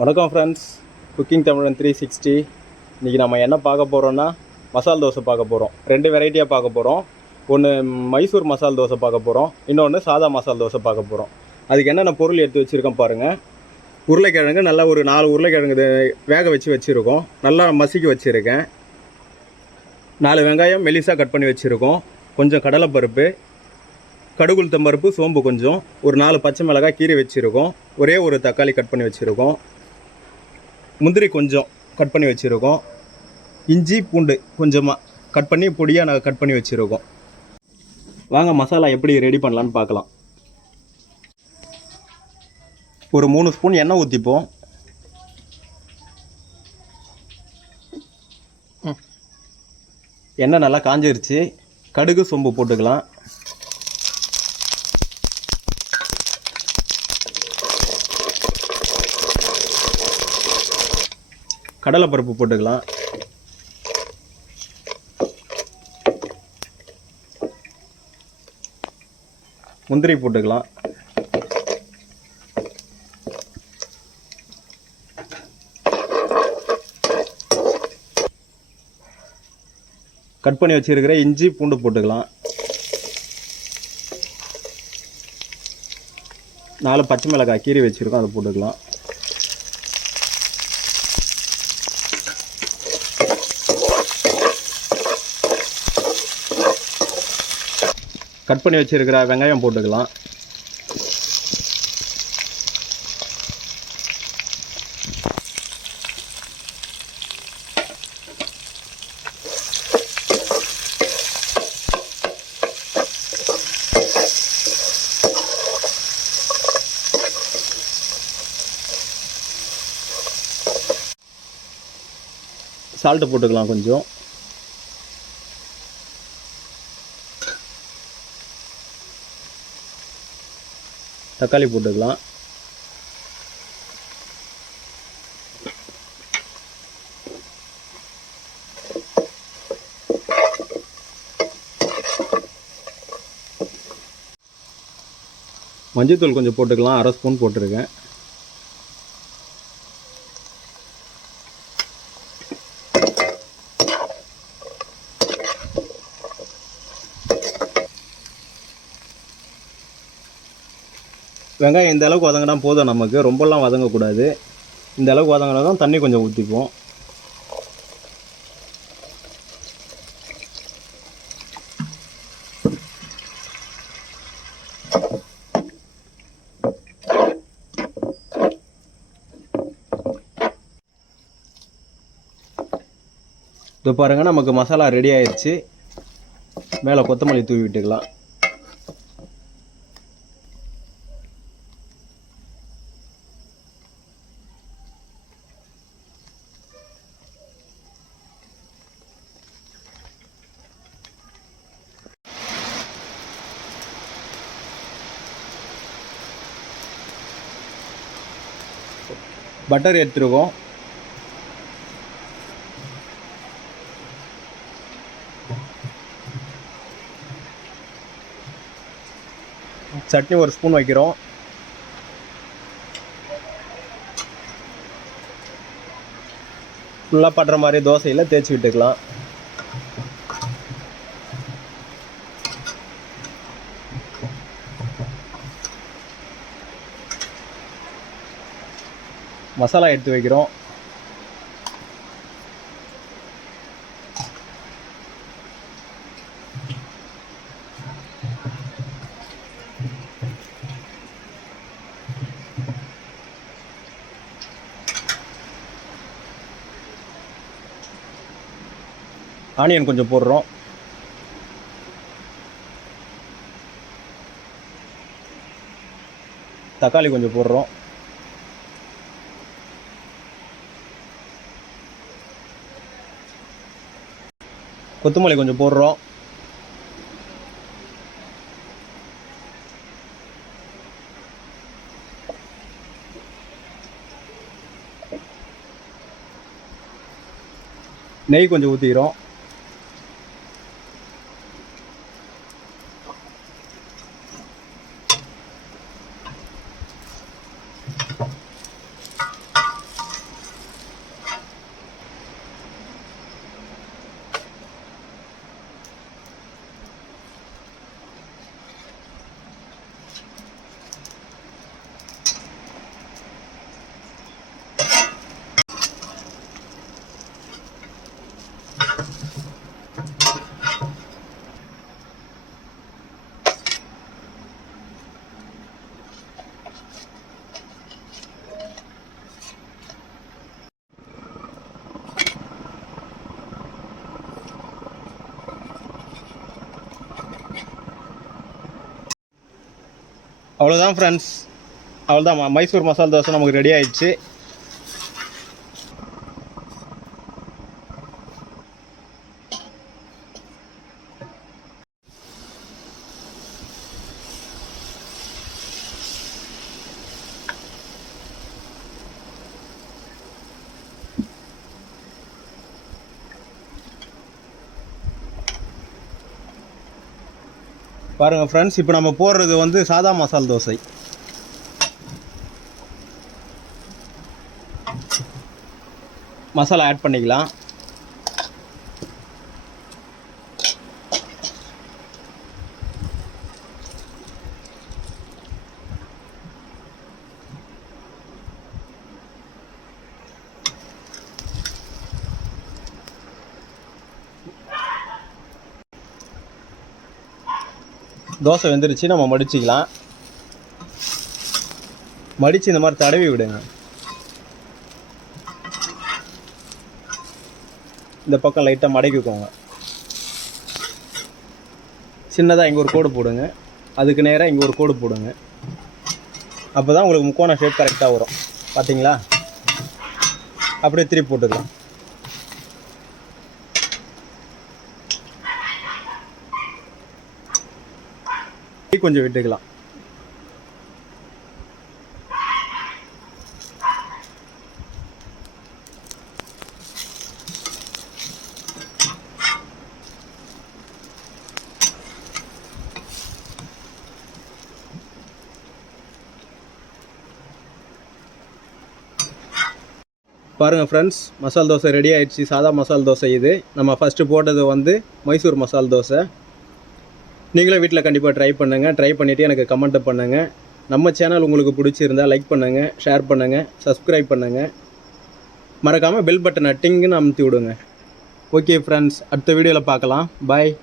வணக்கம் friends, cooking தமிழன் 360. இன்றைக்கி நம்ம என்ன பார்க்க போகிறோன்னா மசால் தோசை பார்க்க போகிறோம். 2 வெரைட்டியாக பார்க்க போகிறோம். ஒன்று மைசூர் மசால் தோசை பார்க்க போகிறோம், இன்னொன்று சாதா மசால் தோசை பார்க்க போகிறோம். அதுக்கு என்னென்ன பொருள் எடுத்து வச்சுருக்கோம் பாருங்கள். உருளைக்கிழங்கு நல்லா ஒரு 4 உருளைக்கிழங்கு வேக வச்சுருக்கோம், நல்லா மசிக்கி வச்சுருக்கேன். 4 வெங்காயம் மெலிசாக கட் பண்ணி வச்சுருக்கோம். கொஞ்சம் கடலைப்பருப்பு, கடுகுளுத்தம் பருப்பு, சோம்பு கொஞ்சம், ஒரு 4 பச்சை மிளகாய் கீரை வச்சுருக்கோம், ஒரே ஒரு தக்காளி கட் பண்ணி வச்சுருக்கோம், முந்திரி கொஞ்சம் கட் பண்ணி வச்சுருக்கோம், இஞ்சி பூண்டு கொஞ்சமாக கட் பண்ணி பொடியாக நாங்கள் கட் பண்ணி வச்சுருக்கோம். வாங்க மசாலா எப்படி ரெடி பண்ணலான்னு பார்க்கலாம். ஒரு 3 ஸ்பூன் எண்ணெய் ஊற்றிப்போம். எண்ணெய் நல்லா காஞ்சிருச்சு. கடுகு சோம்பு போட்டுக்கலாம். கடலைப்பருப்பு போட்டுக்கலாம். முந்திரி போட்டுக்கலாம். கட் பண்ணி வச்சிருக்கிற இஞ்சி பூண்டு போட்டுக்கலாம். 4 பச்சை மிளகாய் கீரை வச்சுருக்கோம், அதை போட்டுக்கலாம். கட் பண்ணி வச்சுருக்கிற வெங்காயம் போட்டுக்கலாம். சால்ட்டு போட்டுக்கலாம் கொஞ்சம். தக்காளி போட்டுக்கலாம். மஞ்சள்தூள் கொஞ்சம் போட்டுக்கலாம், 1/2 ஸ்பூன் போட்டிருக்கேன். வெங்காயம் இந்த அளவுக்கு வதங்கினா போதும், நமக்கு ரொம்பலாம் வதங்கக்கூடாது. இந்த அளவுக்கு வதங்கினா தான் தண்ணி கொஞ்சம் ஊற்றிப்போம். இப்போ பாருங்கள், நமக்கு மசாலா ரெடி ஆயிடுச்சு. மேலே கொத்தமல்லி தூவி விட்டுக்கலாம். பட்டர் எடுத்துருக்கோம். சட்னி 1 ஸ்பூன் வைக்கிறோம். ஃபுல்லாக படுற மாதிரி தோசையில் தேய்ச்சி விட்டுக்கலாம். மசாலா எடுத்து வைக்கிறோம். ஆனியன் கொஞ்சம் போடுறோம். தக்காளி கொஞ்சம் போடுறோம். கொத்தமல்லி கொஞ்சம் போடுறோம். நெய் கொஞ்சம் ஊற்றிக்கிறோம். அவ்வளோதான் ஃப்ரெண்ட்ஸ், அவ்வளோதான். மைசூர் மசால் தோசை நமக்கு ரெடி ஆயிடுச்சு. பாருங்கள் ஃப்ரெண்ட்ஸ், இப்போ நம்ம போடுறது வந்து சாதா மசால் தோசை. மசாலா ஆட் பண்ணிக்கலாம். தோசை வெந்துருச்சு, நம்ம மடிச்சிக்கலாம். மடித்து இந்த மாதிரி தடவி விடுங்க. இந்த பக்கம் லைட்டாக மடக்கிக்கோங்க. சின்னதாக இங்கே ஒரு கோடு போடுங்க, அதுக்கு நேராக இங்கே ஒரு கோடு போடுங்க. அப்போ தான் உங்களுக்கு முக்கோண ஷேப் கரெக்டாக வரும். பார்த்தீங்களா? அப்படியே திருப்பி போட்டுக்கலாம். கொஞ்சம் விட்டுக்கலாம். பாருங்கள் ஃப்ரெண்ட்ஸ், மசால் தோசை ரெடி ஆயிடுச்சு. சாதா மசால் தோசை இது. நம்ம ஃபஸ்ட்டு போட்டது வந்து மைசூர் மசால் தோசை. நீங்களும் வீட்டில் கண்டிப்பாக ட்ரை பண்ணுங்கள். ட்ரை பண்ணிவிட்டு எனக்கு கமெண்ட் பண்ணுங்கள். நம்ம சேனல் உங்களுக்கு பிடிச்சிருந்தால் லைக் பண்ணுங்கள், ஷேர் பண்ணுங்கள், சப்ஸ்கிரைப் பண்ணுங்கள். மறக்காமல் பெல் பட்டனை டிங்குன்னு அமுத்தி விடுங்க. ஓகே ஃப்ரெண்ட்ஸ், அடுத்த வீடியோவில் பார்க்கலாம். பாய்.